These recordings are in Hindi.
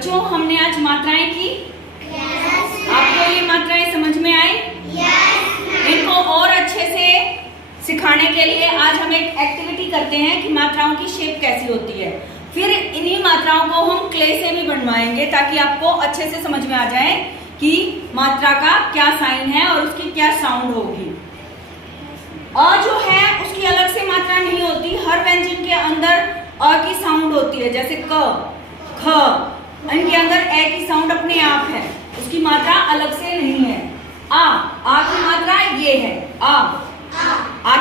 बच्चों हमने आज मात्राएं की। आपको ये मात्राएं समझ में आई? इनको और अच्छे से सिखाने के लिए आज हम एक एक्टिविटी करते हैं कि मात्राओं की शेप कैसी होती है। फिर इन्हीं मात्राओं को हम क्ले से भी बनवाएंगे ताकि आपको अच्छे से समझ में आ जाए कि मात्रा का क्या साइन है और उसकी क्या साउंड होगी। अ जो है उसकी अलग से मात्रा नहीं होती, हर व्यंजन के अंदर अ की साउंड होती है। जैसे क, ख, इनके अंदर ए की साउंड अपने आप है, उसकी मात्रा अलग से नहीं है। आ की मात्रा ये है, आ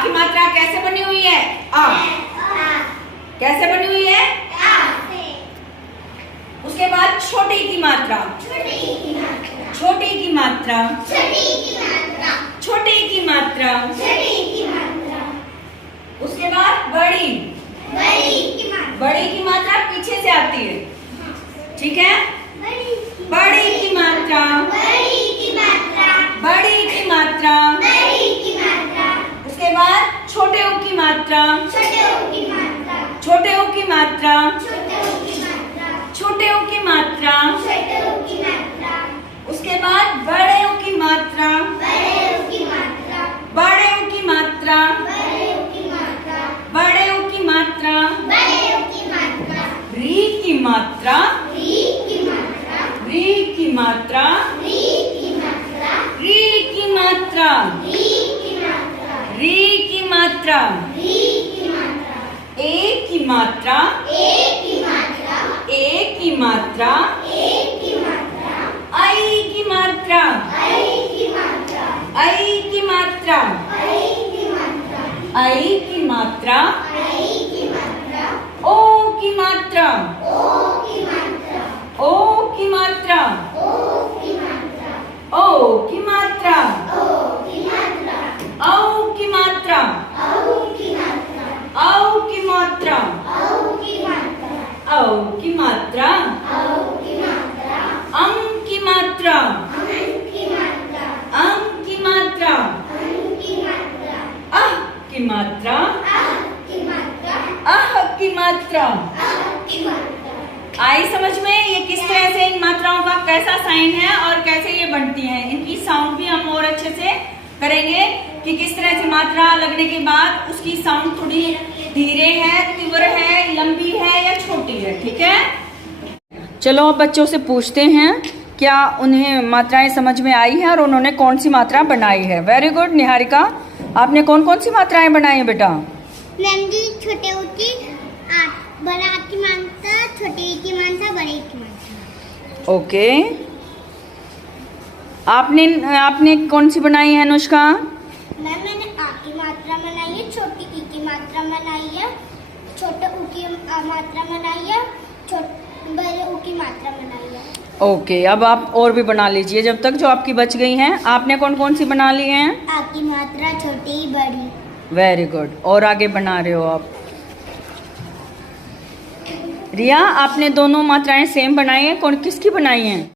की मात्रा कैसे बनी हुई है? कैसे बनी हुई है? उसके बाद छोटे की मात्रा, छोटे की मात्रा, छोटे की मात्रा, उसके बाद बड़ी, बड़ी की मात्रा पीछे से आती है, ठीक है? बड़ी की मात्रा, बड़ी की मात्रा, उसके बाद छोटे ओ की मात्रा, छोटे ओ की मात्रा, छोटे ओ की मात्रा, उसके बाद बड़े ओ की मात्रा, बड़े ओ की मात्रा, बड़े ओ की मात्रा, री की मात्रा, री की मात्रा, री की मात्रा, री की मात्रा, ए की मात्रा, ए की मात्रा, आई की मात्रा, आई की मात्रा, आई की मात्रा, ओ की मात्रा, ओ की मात्रा, ओ की मात्रा, औ की मात्रा, औ की मात्रा, औ की मात्रा, अं की मात्रा, अं की मात्रा, अह की मात्रा, अह की मात्रा। आई समझ में ये किस तरह से इन मात्राओं का कैसा साइन है और कैसे ये बनती हैं। इनकी साउंड भी हम और अच्छे से करेंगे कि किस तरह से मात्रा लगने के बाद उसकी साउंड थोड़ी धीरे है, तीव्र है, लंबी है या छोटी है, ठीक है? चलो अब बच्चों से पूछते हैं क्या उन्हें मात्राएं समझ में आई है और उन्होंने कौन सी मात्रा बनाई है। वेरी गुड निहारिका, आपने कौन कौन सी मात्राएं बनाई है बेटा? छोटे ऊँची, बड़ा की मात्रा, छोटे की मात्रा, बड़े की मात्रा। ओके, आपने कौन सी बनाई है अनुष्का? मैंने आ की मात्रा बनाई है, छोटी ई की मात्रा बनाई है, छोटे ऊ की मात्रा बनाई है, बड़े ऊ की मात्रा बनाई है। ओके, अब आप और भी बना लीजिए जब तक जो आपकी बच गई हैं। आपने कौन कौन सी बना ली हैं? आ की मात्रा, छोटी बड़ी। वेरी गुड, और आगे बना रहे हो आप। रिया, आपने दोनों मात्राएं सेम बनाई हैं, कौन किसकी बनाई हैं?